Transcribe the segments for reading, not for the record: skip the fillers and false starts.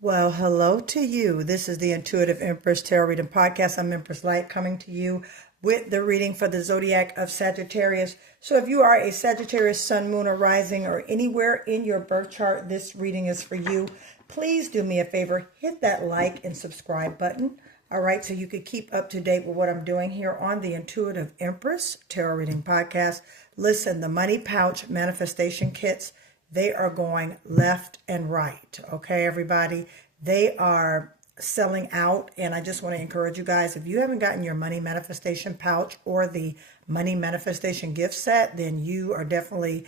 Well, hello to you. This is the Intuitive Empress Tarot Reading Podcast. I'm Empress Light coming to you with the reading for the zodiac of Sagittarius. So if you are a Sagittarius sun, moon, or rising, or anywhere in your birth chart, this reading is for you. Please do me a favor, hit that like and subscribe button. All right, so you can keep up to date with what I'm doing here on the Intuitive Empress Tarot Reading Podcast. Listen, the Money Pouch Manifestation Kits, they are going left and right. Okay, everybody. They are selling out. And I just want to encourage you guys, if you haven't gotten your money manifestation pouch or the money manifestation gift set, then you are definitely,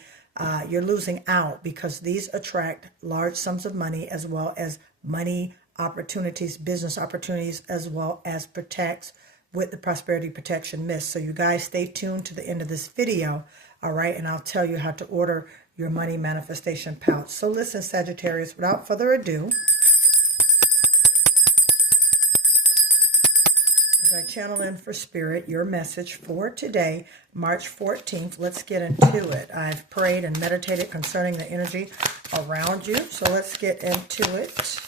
you're losing out, because these attract large sums of money as well as money opportunities, business opportunities, as well as protects with the prosperity protection mist. So you guys stay tuned to the end of this video. All right. And I'll tell you how to order your money manifestation pouch. So listen, Sagittarius, without further ado, as I channel in for spirit, your message for today, March 14th, let's get into it. I've prayed and meditated concerning the energy around you. So let's get into it.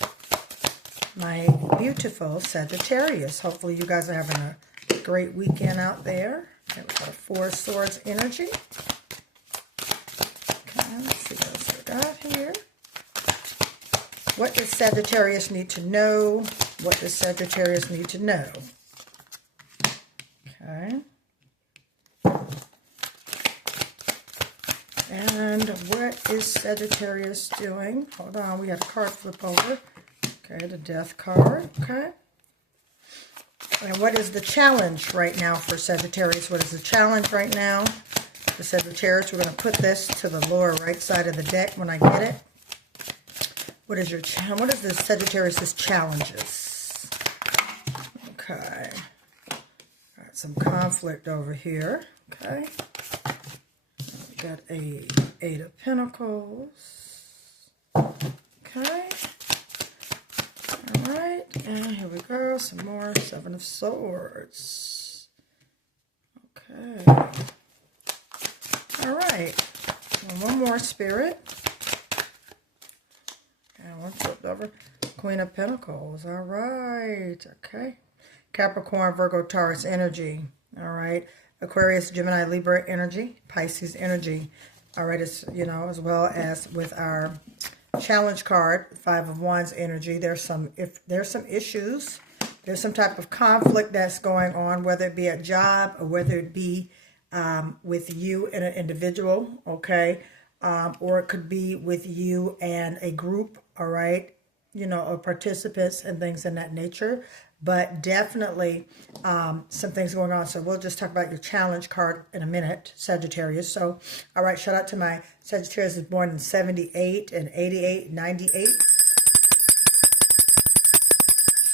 My beautiful Sagittarius. Hopefully you guys are having a great weekend out there. Okay, we've got a Four of Swords energy. Let's see what else we got here. What does Sagittarius need to know? What does Sagittarius need to know? Okay. And what is Sagittarius doing? Hold on, we had a card flip over. Okay, the Death card. Okay. And what is the challenge right now for Sagittarius? What is the challenge right now? For Sagittarius, we're going to put this to the lower right side of the deck when I get it. What is your what is the Sagittarius' challenges? Okay. Got some conflict over here. Okay. We got a Eight of Pentacles. Okay. All right. And here we go. Some more Seven of Swords. Okay. All right, and one more, Spirit. And one flipped over. Queen of Pentacles. All right. Okay. Capricorn, Virgo, Taurus energy. All right. Aquarius, Gemini, Libra energy. Pisces energy. All right. It's, you know, as well as with our challenge card, Five of Wands energy. There's some issues. There's some type of conflict that's going on, whether it be a job or whether it be with you and an individual, okay? Or it could be with you and a group, all right? You know, of participants and things in that nature. But definitely some things going on. So we'll just talk about your challenge card in a minute, Sagittarius. So, all right, shout out to my Sagittarius is born in 78 and 88, 98.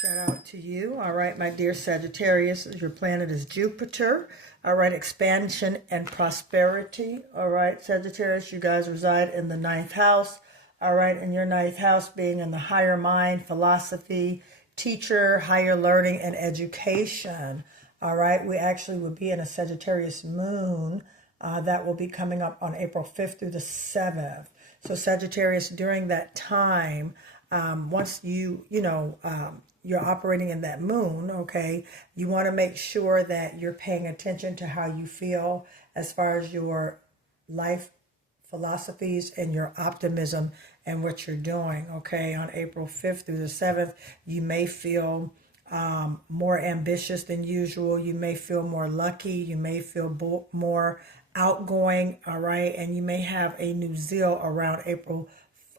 Shout out to you. All right, my dear Sagittarius, your planet is Jupiter. All right, expansion and prosperity. All right, Sagittarius, you guys reside in the 9th house. All right, and your 9th house being in the higher mind, philosophy, teacher, higher learning, and education. All right, we actually will be in a Sagittarius moon that will be coming up on April 5th through the 7th. So Sagittarius, during that time, once you're operating in that moon, okay, you want to make sure that you're paying attention to how you feel as far as your life philosophies and your optimism and what you're doing, okay? On April 5th through the 7th, you may feel more ambitious than usual. You may feel more lucky. You may feel more outgoing, all right? And you may have a new zeal around April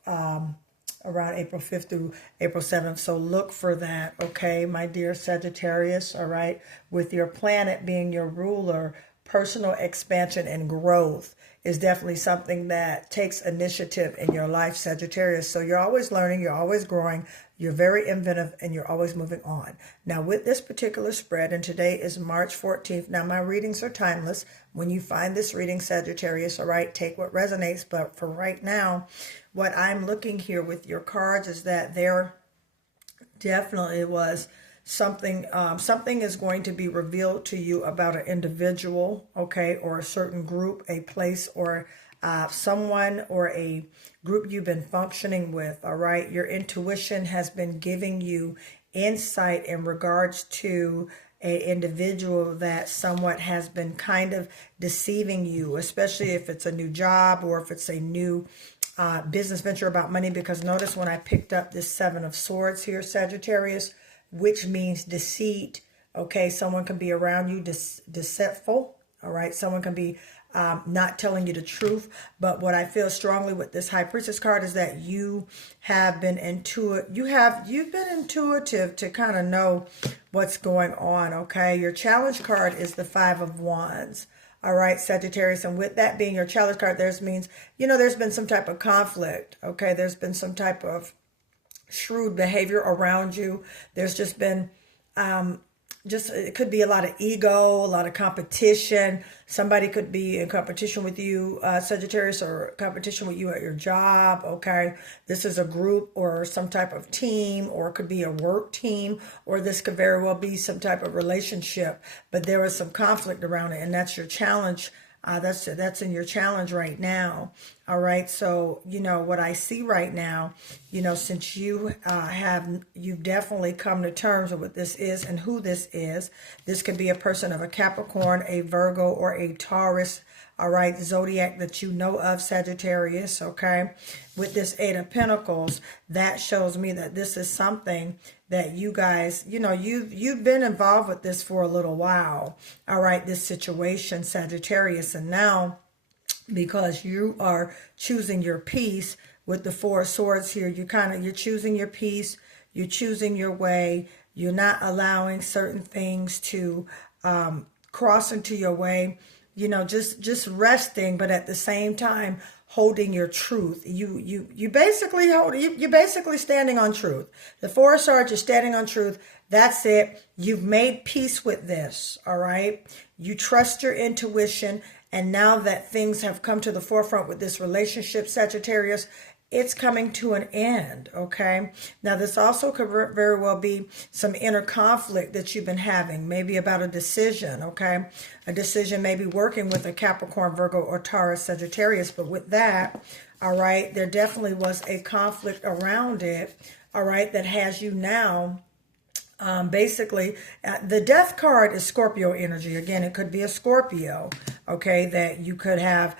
5th through April 7th. So look for that, okay, my dear Sagittarius, all right? With your planet being your ruler, personal expansion and growth is definitely something that takes initiative in your life, Sagittarius. So you're always learning, you're always growing, you're very inventive, and you're always moving on. Now, with this particular spread, and today is March 14th. Now, my readings are timeless. When you find this reading, Sagittarius, all right, take what resonates. But for right now, what I'm looking here with your cards is that there definitely was something is going to be revealed to you about an individual, okay, or a certain group, a place, or someone or a group you've been functioning with, all right? Your intuition has been giving you insight in regards to an individual that somewhat has been kind of deceiving you, especially if it's a new job or if it's a new business venture about money. Because notice when I picked up this Seven of Swords here, Sagittarius, which means deceit. Okay, someone can be around you deceitful. All right, someone can be not telling you the truth. But what I feel strongly with this High Priestess card is that you have been you've been intuitive to kind of know what's going on. Okay, your challenge card is the Five of Wands. All right, Sagittarius, and with that being your challenge card, there's means, there's been some type of conflict. Okay, there's been some type of shrewd behavior around you. There's just been it could be a lot of ego, a lot of competition. Somebody could be in competition with you, Sagittarius, or competition with you at your job. Okay, this is a group or some type of team, or it could be a work team, or this could very well be some type of relationship, but there is some conflict around it, and that's your challenge. That's in your challenge right now. All right. So, what I see right now, since you've definitely come to terms with what this is and who this is. This could be a person of a Capricorn, a Virgo, or a Taurus. All right, zodiac that you know of, Sagittarius, okay? With this Eight of Pentacles, that shows me that this is something that you guys, you've been involved with this for a little while. All right, this situation, Sagittarius, and now because you are choosing your peace with the Four of Swords here, you're choosing your peace, you're choosing your way, you're not allowing certain things to cross into your way. Just resting, but at the same time holding your truth. You're basically standing on truth. The Four of Swords, you're standing on truth. That's it. You've made peace with this. All right. You trust your intuition, and now that things have come to the forefront with this relationship, Sagittarius, it's coming to an end, okay? Now, this also could very well be some inner conflict that you've been having, maybe about a decision, okay? A decision maybe working with a Capricorn, Virgo, or Taurus, Sagittarius. But with that, all right, there definitely was a conflict around it, all right, that has you now basically, the Death card is Scorpio energy. Again, it could be a Scorpio, okay, that you could have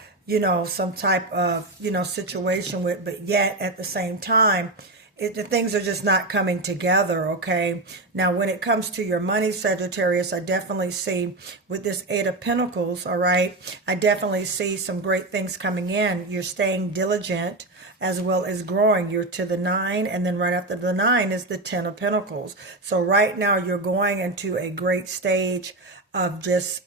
some type of, situation with, but yet at the same time, the things are just not coming together, okay? Now, when it comes to your money, Sagittarius, I definitely see with this Eight of Pentacles, all right, I definitely see some great things coming in. You're staying diligent as well as growing. You're to the 9, and then right after the 9 is the 10 of Pentacles. So right now you're going into a great stage of just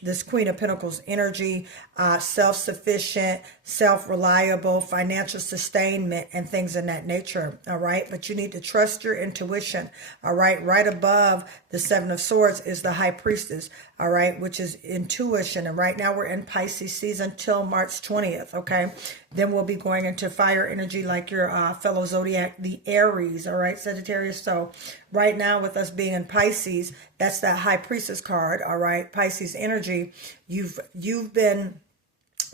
this Queen of Pentacles energy, self-sufficient, self-reliable, financial sustainment, and things in that nature, all right? But you need to trust your intuition, all right? Right above the Seven of Swords is the High Priestess, all right, which is intuition. And right now we're in Pisces season till March 20th, okay? Then we'll be going into fire energy like your fellow zodiac, the Aries, all right, Sagittarius? So right now with us being in Pisces, that's that High Priestess card, all right? Pisces energy, you've been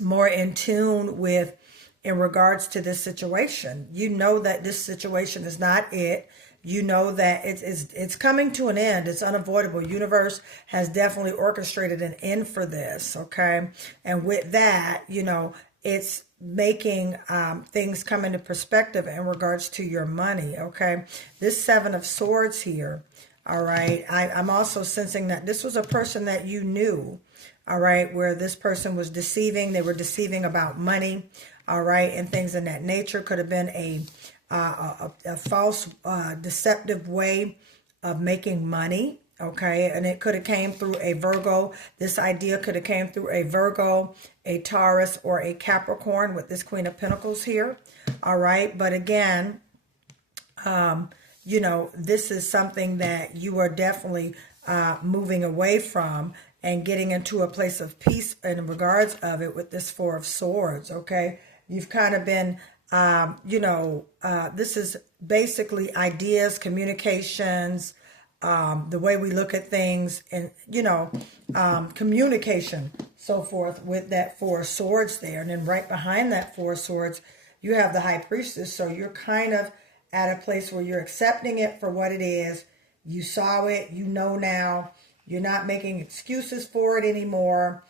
more in tune with in regards to this situation. You know that this situation is not it. You know that it's coming to an end. It's unavoidable. Universe has definitely orchestrated an end for this, okay? And with that, it's making things come into perspective in regards to your money, okay? This Seven of Swords here, all right? I'm also sensing that this was a person that you knew, all right, where this person was deceiving. They were deceiving about money, all right, and things in that nature. Could have been a false, deceptive way of making money, okay, and it could have came through a Virgo. This idea could have came through a Virgo, a Taurus, or a Capricorn with this Queen of Pentacles here, all right. But again, this is something that you are definitely moving away from and getting into a place of peace in regards of it with this Four of Swords, okay? You've kind of been, this is basically ideas, communications, the way we look at things, and, communication. so forth with that Four of Swords there. And then right behind that Four of Swords, you have the High Priestess. So you're kind of at a place where you're accepting it for what it is. You saw it, you know now. You're not making excuses for it anymore.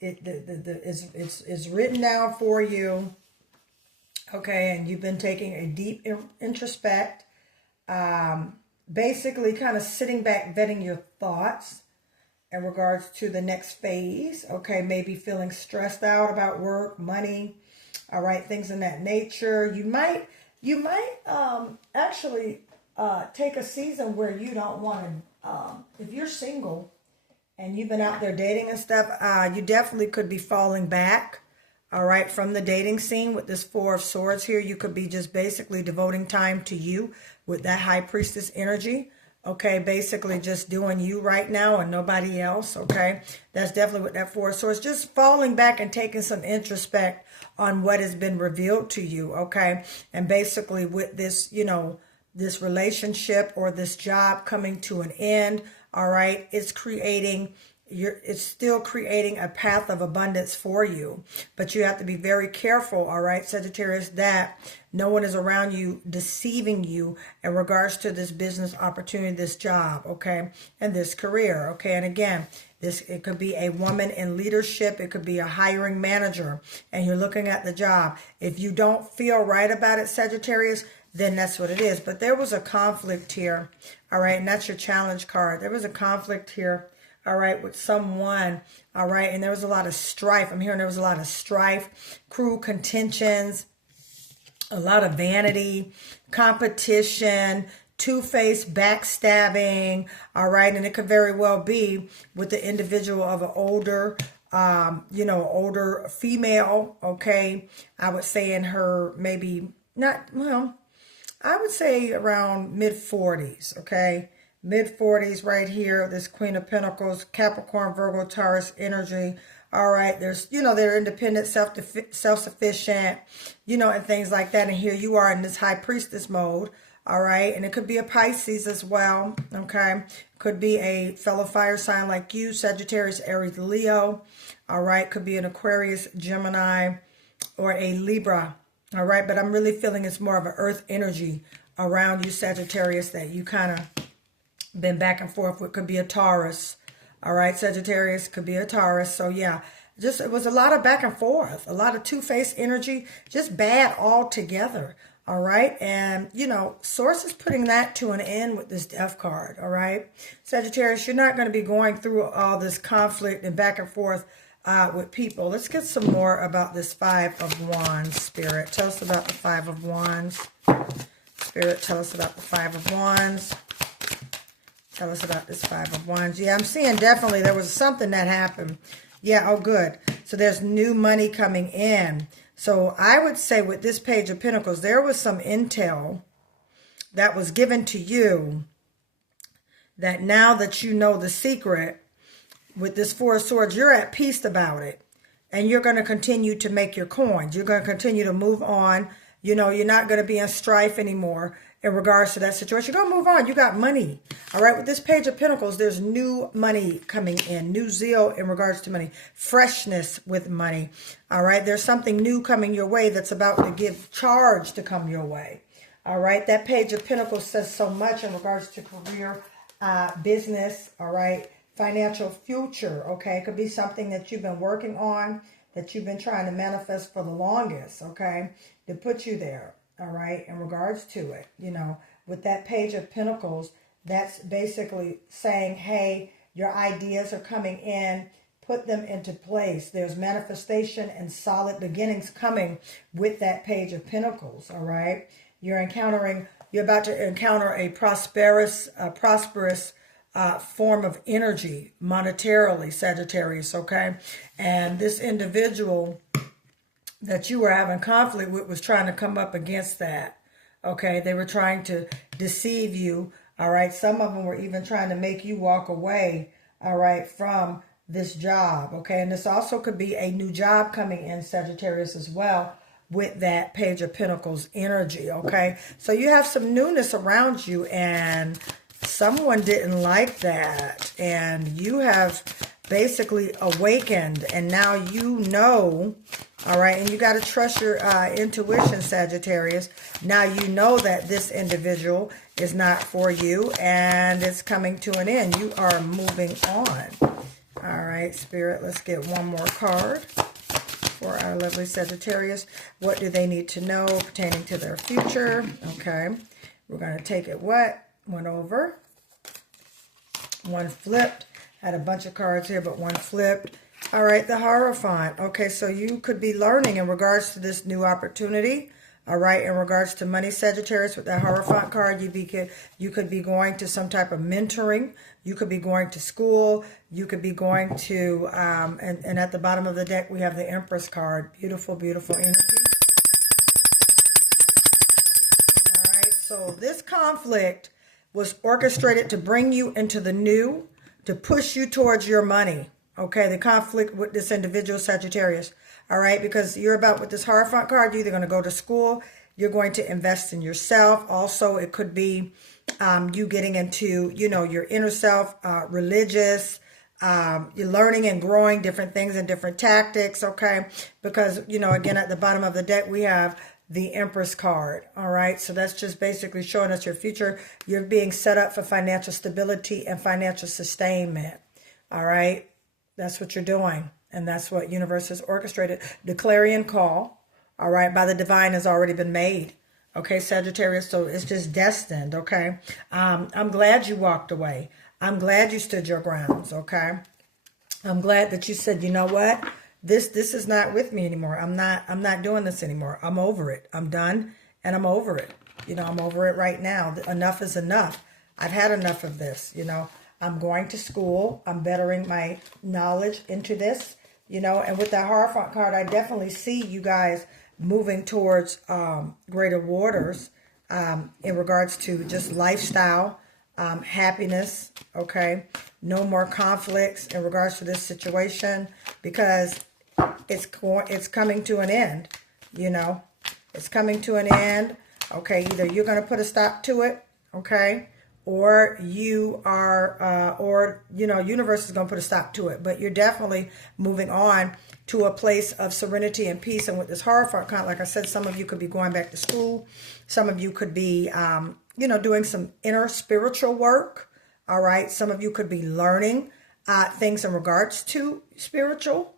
It's written down for you. Okay, and you've been taking a deep introspect. Basically kind of sitting back, vetting your thoughts in regards to the next phase. Okay, maybe feeling stressed out about work, money, all right, things in that nature. You might actually take a season where you don't want to, if you're single and you've been out there dating and stuff, you definitely could be falling back, all right, from the dating scene with this Four of Swords here. You could be just basically devoting time to you with that High Priestess energy. Okay, basically just doing you right now and nobody else. Okay, that's definitely what that Four of Swords, just falling back and taking some introspect on what has been revealed to you. Okay, and basically with this, you know, this relationship or this job coming to an end, all right, it's still creating a path of abundance for you. But you have to be very careful, all right, Sagittarius, that no one is around you deceiving you in regards to this business opportunity, this job, okay, and this career, okay. And again, it could be a woman in leadership. It could be a hiring manager, and you're looking at the job. If you don't feel right about it, Sagittarius, then that's what it is. But there was a conflict here, all right, and that's your challenge card. There was a conflict here, all right, with someone, all right, and there was a lot of strife. I'm hearing there was a lot of strife, cruel contentions, a lot of vanity, competition, two-faced backstabbing, all right, and it could very well be with the individual of an older, you know, older female, okay. I would say in her maybe not, well, I would say around mid-40s, okay? Mid-40s right here, this Queen of Pentacles, Capricorn, Virgo, Taurus energy. All right, there's, you know, they're independent, self-sufficient, you know, and things like that. And here you are in this High Priestess mode, all right? And it could be a Pisces as well, okay? Could be a fellow fire sign like you, Sagittarius, Aries, Leo, all right? Could be an Aquarius, Gemini, or a Libra. All right, but I'm really feeling it's more of an earth energy around you, Sagittarius, that you kind of been back and forth with. Could be a Taurus. All right, Sagittarius could be a Taurus. So yeah, just it was a lot of back and forth, a lot of two-faced energy, just bad altogether. All right, and you know, Source is putting that to an end with this Death card. All right, Sagittarius, you're not going to be going through all this conflict and back and forth with people. Let's get some more about this Five of Wands, Spirit. Tell us about the Five of Wands. Spirit, tell us about the Five of Wands. Tell us about this Five of Wands. Yeah, I'm seeing definitely there was something that happened. Yeah, oh good. So there's new money coming in. So I would say with this Page of Pentacles, there was some intel that was given to you that now that you know the secret, with this Four of Swords, you're at peace about it. And you're going to continue to make your coins. You're going to continue to move on. You know, you're not going to be in strife anymore in regards to that situation. You're going to move on. You got money. All right, with this Page of Pentacles, there's new money coming in. New zeal in regards to money. Freshness with money. All right, there's something new coming your way that's about to give charge to come your way. All right, that Page of Pentacles says so much in regards to career, business, all right, financial future, okay? It could be something that you've been working on, that you've been trying to manifest for the longest, okay? To put you there, all right, in regards to it. You know, with that Page of Pentacles, that's basically saying, hey, your ideas are coming in, put them into place. There's manifestation and solid beginnings coming with that Page of Pentacles, all right? You're about to encounter a prosperous form of energy monetarily, Sagittarius, okay? And this individual that you were having conflict with was trying to come up against that, okay? They were trying to deceive you, all right? Some of them were even trying to make you walk away, all right, from this job, okay? And this also could be a new job coming in, Sagittarius, as well, with that Page of Pentacles energy, okay? So you have some newness around you, and someone didn't like that, and you have basically awakened, and now you know, all right, and you got to trust your intuition, Sagittarius. Now you know that this individual is not for you, and it's coming to an end. You are moving on. All right, Spirit, let's get one more card for our lovely Sagittarius. What do they need to know pertaining to their future? Okay, we're going to take it what? One over, one flipped. Had a bunch of cards here, but one flipped. All right, the Hierophant. Okay, so you could be learning in regards to this new opportunity. All right, in regards to money, Sagittarius, with that Hierophant card, you could be going to some type of mentoring. You could be going to school. You could be going to, and at the bottom of the deck, we have the Empress card. Beautiful, beautiful energy. All right, so this conflict was orchestrated to bring you into the new, to push you towards your money. Okay, the conflict with this individual, Sagittarius. All right, because you're about, with this Hierophant card, you're either going to go to school, you're going to invest in yourself. Also, it could be you getting into, you know, your inner self, religious, you're learning and growing different things and different tactics. Okay, because, you know, again, at the bottom of the deck, we have the Empress card. All right, so that's just basically showing us your future. You're being set up for financial stability and financial sustainment. All right, that's what you're doing, and that's what universe has orchestrated. The clarion call, all right, by the divine has already been made. Okay, Sagittarius, so it's just destined. Okay, I'm glad you walked away. I'm glad you stood your grounds. Okay, I'm glad that you said, you know what, this is not with me anymore. I'm not doing this anymore. I'm over it. I'm done, and I'm over it. You know, I'm over it right now. Enough is enough. I've had enough of this. You know, I'm going to school. I'm bettering my knowledge into this. You know, and with that Hierophant card, I definitely see you guys moving towards greater waters in regards to just lifestyle, happiness. Okay, no more conflicts in regards to this situation, because it's coming to an end. You know, it's coming to an end. Okay, either you're going to put a stop to it, okay, or you are, or, you know, universe is going to put a stop to it. But you're definitely moving on to a place of serenity and peace. And with this Hierophant card, like I said, some of you could be going back to school. Some of you could be, you know, doing some inner spiritual work. All right, some of you could be learning things in regards to spiritual,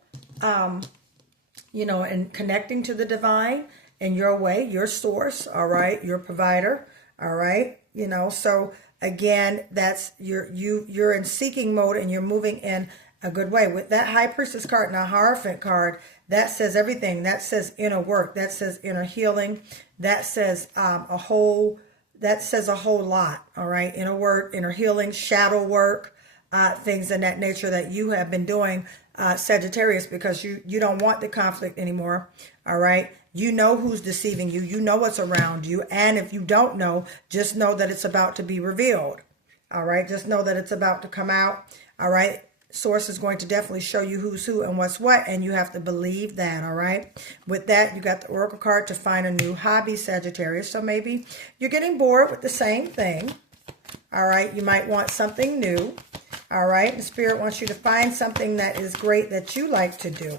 you know, and connecting to the divine in your way, your source, all right, your provider, all right, you know. So again, that's you're in seeking mode, and you're moving in a good way. With that High Priestess card and a Hierophant card, that says everything. That says inner work. That says inner healing. That says a whole lot, all right. Inner work, inner healing, shadow work, things in that nature that you have been doing, Sagittarius, because you don't want the conflict anymore, all right. You know who's deceiving you. You know what's around you. And if you don't know, just know that it's about to be revealed, all right. Just know that it's about to come out, all right. Source is going to definitely show you who's who and what's what, and you have to believe that, all right? With that, you got the Oracle card to find a new hobby, Sagittarius. So maybe you're getting bored with the same thing, all right? You might want something new, all right? The Spirit wants you to find something that is great that you like to do,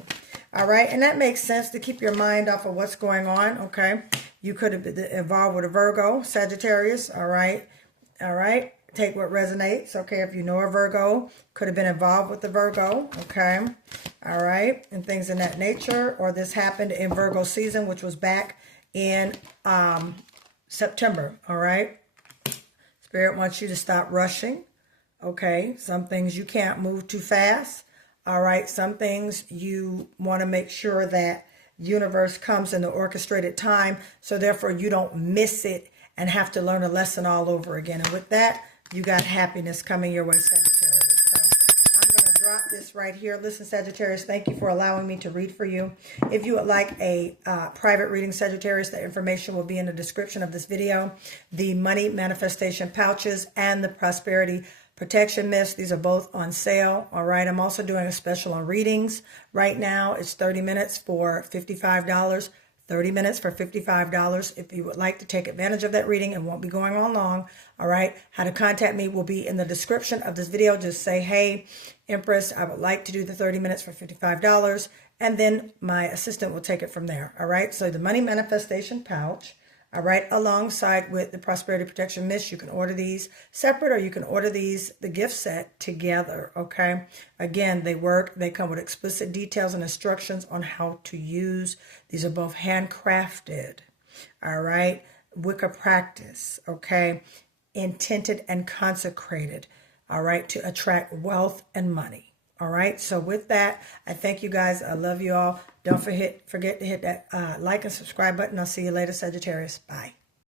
all right? And that makes sense to keep your mind off of what's going on, okay? You could have been involved with a Virgo, Sagittarius, all right? All right? Take what resonates, okay? If you know a Virgo, could have been involved with the Virgo, okay? All right, and things in that nature. Or this happened in Virgo season, which was back in September, all right? Spirit wants you to stop rushing, okay? Some things you can't move too fast, all right? Some things you want to make sure that universe comes in the orchestrated time, so therefore you don't miss it and have to learn a lesson all over again. And with that, you got happiness coming your way, Sagittarius. So I'm going to drop this right here. Listen, Sagittarius, thank you for allowing me to read for you. If you would like a private reading, Sagittarius, the information will be in the description of this video. The money manifestation pouches and the prosperity protection mist, these are both on sale. All right, I'm also doing a special on readings right now. It's 30 minutes for $55. 30 minutes for $55. If you would like to take advantage of that reading, it won't be going on long. All right. How to contact me will be in the description of this video. Just say, hey, Empress, I would like to do the 30 minutes for $55. And then my assistant will take it from there. All right. So the money manifestation pouch. All right, alongside with the Prosperity Protection Mist, you can order these separate or you can order these, the gift set, together, okay? Again, they work. They come with explicit details and instructions on how to use. These are both handcrafted, all right? Wicca practice, okay? Intended and consecrated, all right, to attract wealth and money. All right. So with that, I thank you guys. I love you all. Don't forget to hit that like and subscribe button. I'll see you later, Sagittarius. Bye.